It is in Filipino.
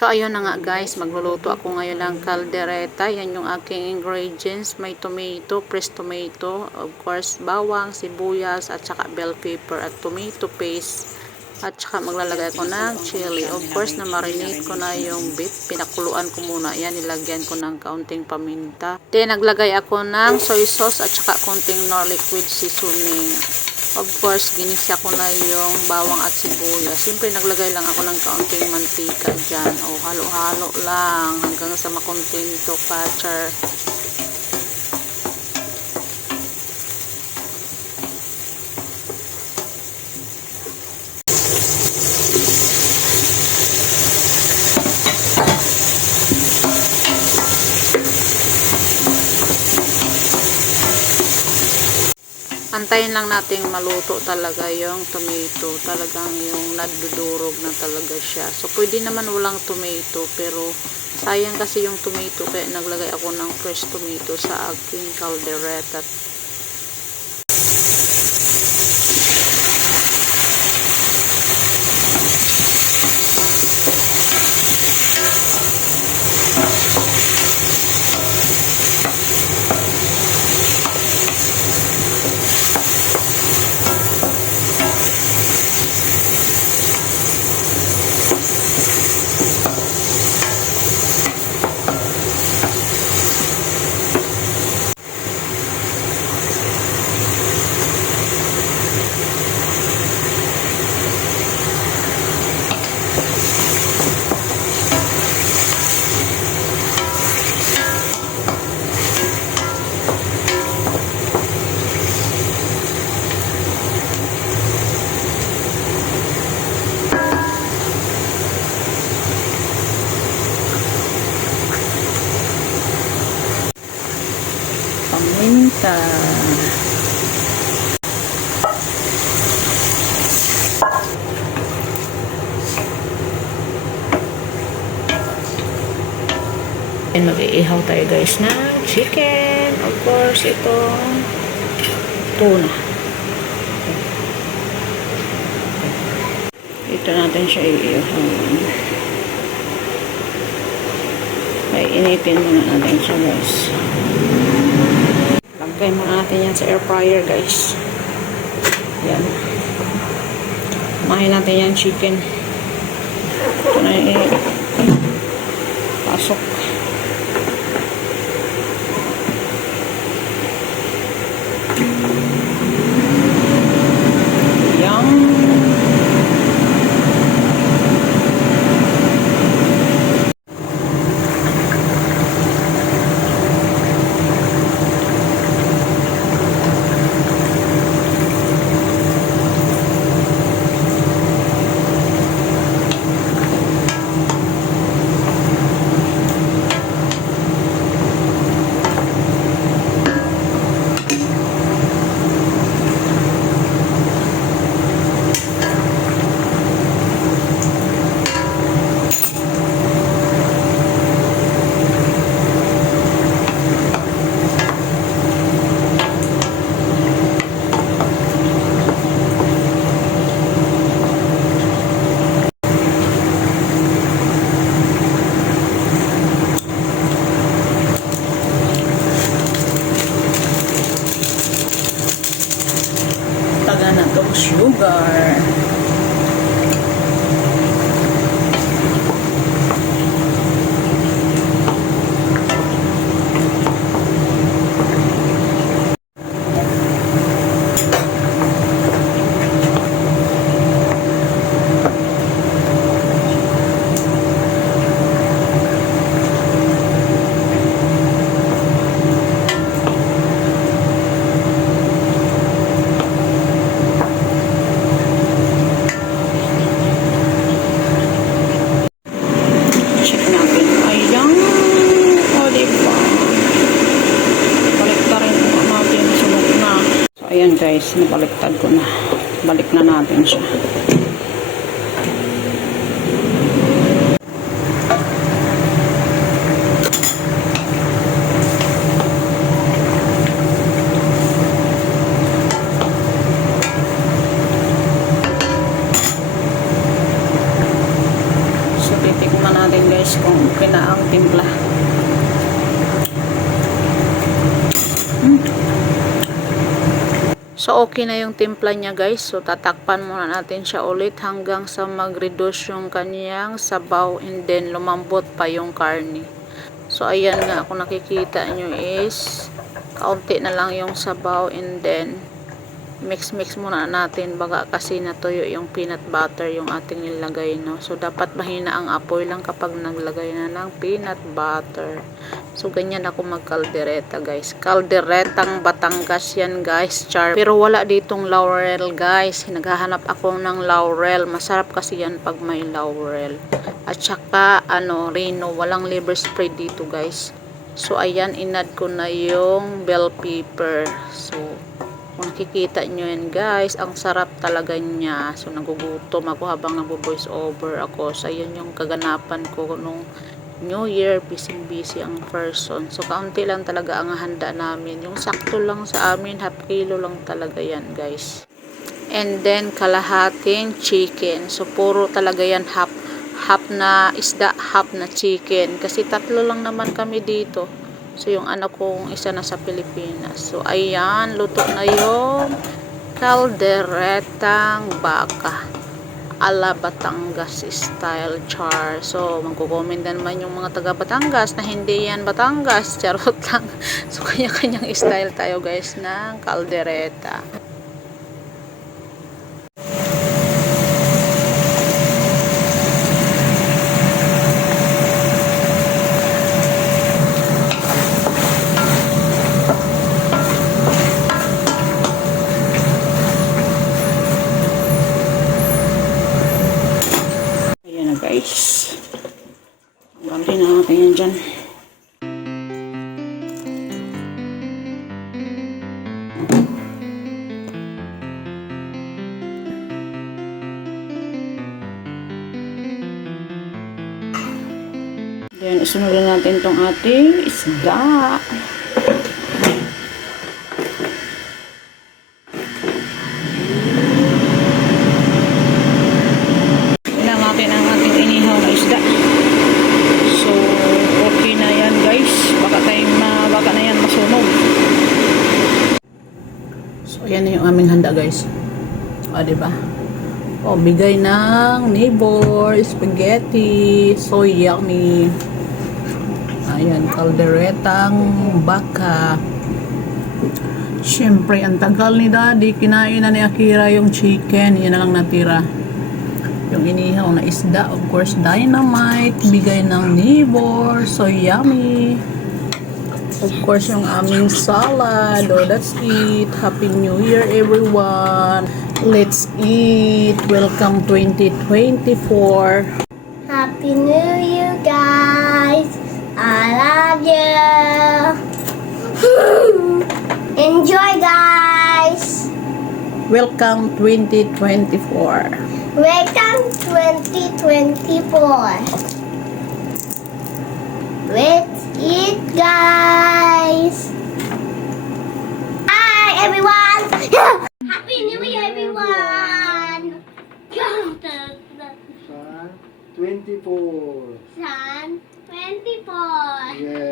So, ayun na nga guys, magluluto ako ngayon ng caldereta. Yan yung aking ingredients. May tomato, fresh tomato, of course, bawang, sibuyas, at saka bell pepper, at tomato paste. At saka maglalagay ko ng chili. Of course, na marinate ko na yung beef. Pinakuluan ko muna. Yan, nilagyan ko ng kaunting paminta. Then, naglagay ako ng soy sauce at saka kaunting nor liquid seasoning. Of course, ginisa ko na yung bawang at sibuyas. Siyempre, naglagay lang ako ng kaunting mantika dyan. O, halo-halo lang hanggang sa makontento ka, char. Antayin lang nating maluto talaga yung tomato. Talagang yung nadudurog na talaga siya. So, pwede naman walang tomato. Pero, sayang kasi yung tomato. Kaya naglagay ako ng fresh tomato sa aking caldereta. Paminta. And mag-iihaw tayo guys ng chicken. Of course, ito tuna. Ito natin siya iihaw. Ay, initin muna natin siya guys. Lagay muna natin yan sa air fryer guys. Yan. Kumain natin yan chicken. Ito na yung pasok. Na itong sugar. Ayan guys, nabaliktad ko na. Balik na natin siya. So, titikman natin guys. kung okay na ang timpla. So, okay na yung timpla niya guys. So, tatakpan muna natin siya ulit hanggang sa mag-reduce yung kanyang sabaw and then lumambot pa yung karne. So, ayan nga, kung nakikita nyo is kaunti na lang yung sabaw and then mix muna natin baga kasi natuyo yung peanut butter yung ating nilagay, no. So dapat mahina ang apoy lang kapag naglagay na ng peanut butter. So ganyan ako magkaldereta guys. Kalderetang Batangas yan guys, char. Pero wala ditong laurel guys. Naghahanap ako ng laurel. Masarap kasi yan pag may laurel. At saka Reno, walang liver spread dito guys. So ayan, inad ko na yung bell pepper. So kung nakikita nyo yan guys, ang sarap talaga niya. So nagugutom ako habang nagbo-voice over ako. So yun yung kaganapan ko nung New Year, busy ang person. So kaunti lang talaga ang handa namin. Yung sakto lang sa amin, half kilo lang talaga yan guys. And then kalahating chicken. So puro talaga yan half na isda, half na chicken. Kasi tatlo lang naman kami dito. So, yung anak kong isa na sa Pilipinas. So, ayan, luto na yung kalderetang baka ala Batangas style, char. So, magko-comment na naman yung mga taga Batangas na hindi yan Batangas. Charot lang. So, kanya-kanyang style tayo guys ng kaldereta. Guys, ganti na natin yan dyan. Then isunod natin itong ating isda. Yan na yung aming handa guys. O, diba? O, bigay ng neighbor, spaghetti, so yummy. Ayan, kalderetang baka. Siyempre, ang tagal ni daddy, kinain na ni Akira yung chicken. Yan na lang natira. Yung inihaw na isda, of course, dynamite. Bigay ng neighbor, so yummy. Of course, yung aming salad. Oh, let's eat. Happy New Year, everyone. Let's eat. Welcome 2024. Happy New Year, guys. I love you. Enjoy, guys. Welcome 2024. Welcome 2024. Let's eat, guys. Hi, everyone. Happy New Year, everyone. Sun 24. Sun 24. Yes.